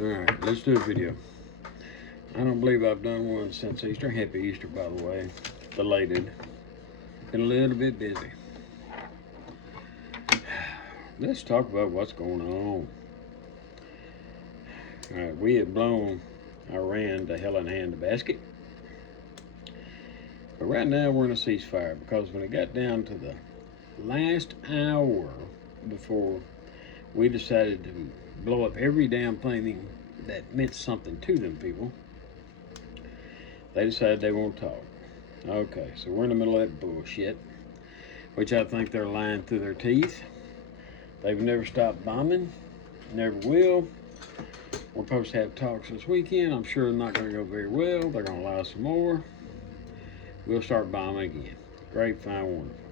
Alright, let's do a video. I don't believe I've done one since Easter. Happy Easter, by the way. Belated. Been a little bit busy. Let's talk about what's going on. Alright, we have blown Iran to hell in a handbasket. But right now we're in a ceasefire because when it got down to the last hour before we decided to blow up every damn thing that meant something to them people, they decided they won't talk. Okay, so we're in the middle of that bullshit, which I think they're lying through their teeth. They've never stopped bombing, never will. We're supposed to have talks this weekend. I'm sure they're not going to go very well. They're going to allow some more. We'll start bombing again. Great, fine, wonderful.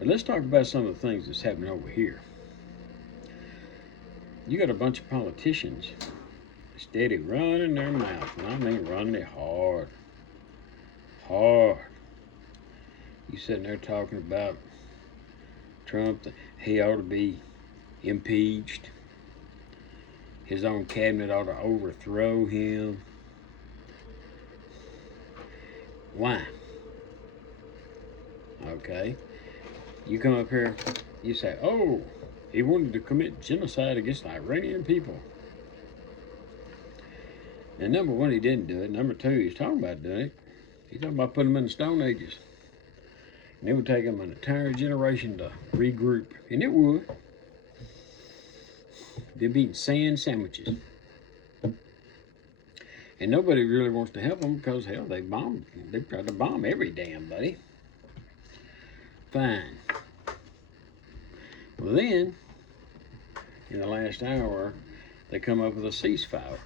But let's talk about some of the things that's happening over here. You got a bunch of politicians steady running their mouth, and I mean running it hard. Hard. You sitting there talking about Trump, that he ought to be impeached. His own cabinet ought to overthrow him. Why? Okay. You come up here, you say, oh, he wanted to commit genocide against the Iranian people. And number one, he didn't do it. Number two, he's talking about doing it. He's talking about putting them in the Stone Ages. And it would take them an entire generation to regroup. And it would. They'd be eating sand sandwiches. And nobody really wants to help them because, hell, they tried to bomb every damn buddy. Fine. Well, then, in the last hour, they come up with a ceasefire.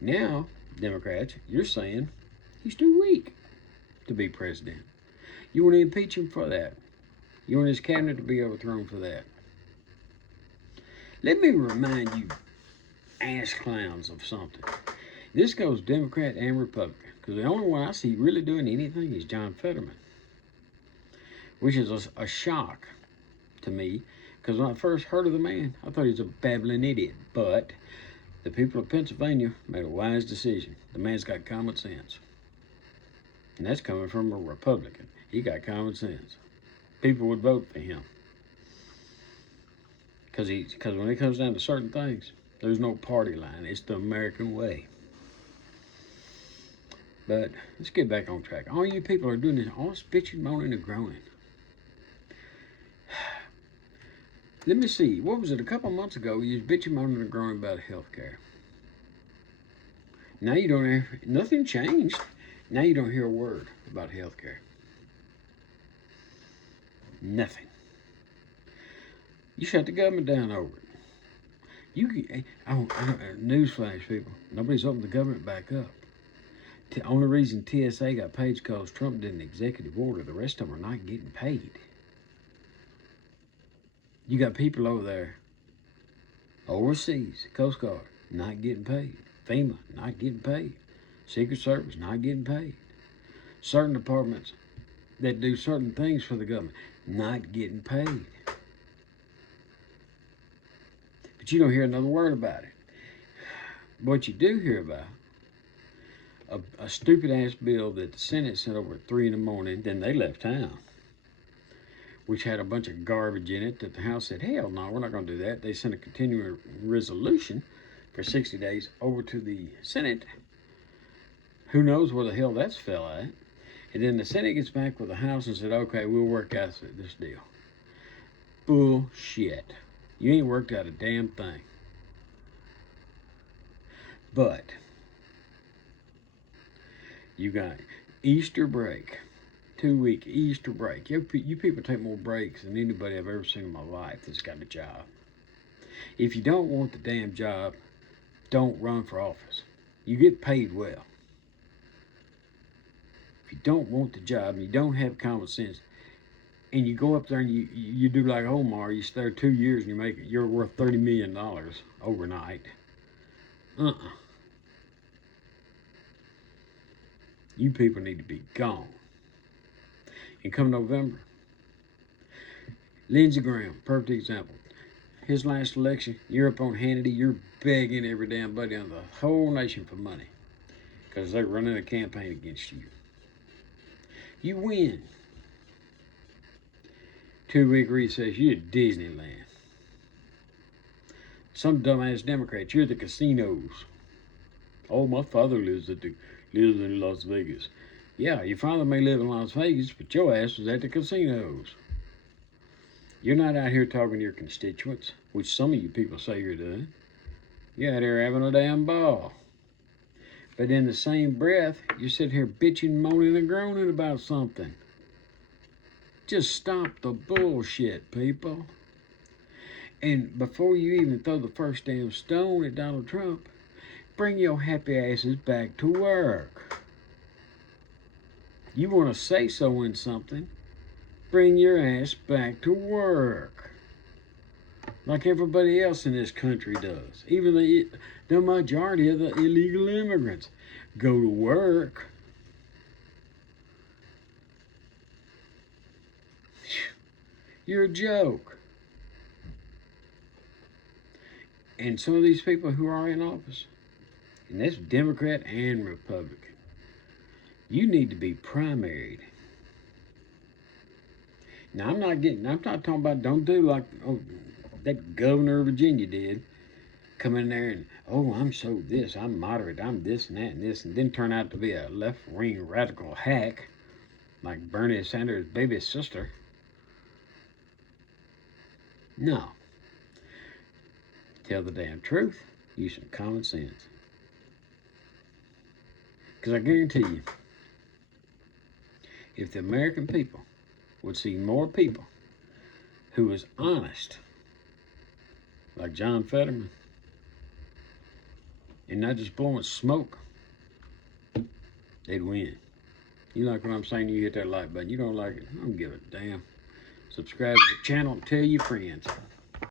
Now, Democrats, you're saying he's too weak to be president. You want to impeach him for that. You want his cabinet to be overthrown for that. Let me remind you, ass clowns, of something. This goes Democrat and Republican, because the only one I see really doing anything is John Fetterman, which is a shock to me, because when I first heard of the man, I thought he was a babbling idiot. But the people of Pennsylvania made a wise decision. The man's got common sense. And that's coming from a Republican. He got common sense. People would vote for him. Because when it comes down to certain things, there's no party line. It's the American way. But let's get back on track. All you people are doing this, all this bitching, moaning, and groaning. Let me see. What was it? A couple months ago, you was bitching, moaning, and groaning about health care. Now you don't hear, nothing changed. Now you don't hear a word about health care. Nothing. You shut the government down over it. Newsflash, people. Nobody's opened the government back up. The only reason TSA got paid is because Trump did an executive order. The rest of them are not getting paid. You got people over there, overseas, Coast Guard, not getting paid. FEMA, not getting paid. Secret Service, not getting paid. Certain departments that do certain things for the government, not getting paid. But you don't hear another word about it. What you do hear about, a stupid-ass bill that the Senate sent over at 3 in the morning, then they left town, which had a bunch of garbage in it that the House said, hell no, we're not going to do that. They sent a continuing resolution for 60 days over to the Senate. Who knows where the hell that's fell at. And then the Senate gets back with the House and said, okay, we'll work out this deal. Bullshit. You ain't worked out a damn thing. But you got Easter break. 2-week Easter break. You people take more breaks than anybody I've ever seen in my life that's got a job. If you don't want the damn job, don't run for office. You get paid well. If you don't want the job and you don't have common sense, and you go up there and you do like Omar, you stay there 2 years and you're worth $30 million overnight. You people need to be gone. And come November, Lindsey Graham, perfect example. his last election, you're up on Hannity, you're begging every damn buddy on the whole nation for money because they're running a campaign against you. You win. 2-week recess, you're at Disneyland. Some dumbass Democrat, you're at the casinos. Oh, my father lives in Las Vegas. Yeah, your father may live in Las Vegas, but your ass was at the casinos. You're not out here talking to your constituents, which some of you people say you're doing. You're out here having a damn ball. But in the same breath, you sit here bitching, moaning, and groaning about something. Just stop the bullshit, people. And before you even throw the first damn stone at Donald Trump, bring your happy asses back to work. You want to say so in something, bring your ass back to work. Like everybody else in this country does. Even the majority of the illegal immigrants go to work. You're a joke. And some of these people who are in office, and that's Democrat and Republican, you need to be primaried. Now, I'm not talking about, don't do like that governor of Virginia did. Come in there and, oh, I'm so this, I'm moderate, I'm this and that and this, and then turn out to be a left-wing radical hack like Bernie Sanders' baby sister. No. Tell the damn truth. Use some common sense. Because I guarantee you, if the American people would see more people who was honest, like John Fetterman, and not just blowing smoke, they'd win. You like what I'm saying? You hit that like button. You don't like it? I don't give a damn. Subscribe to the channel and tell your friends.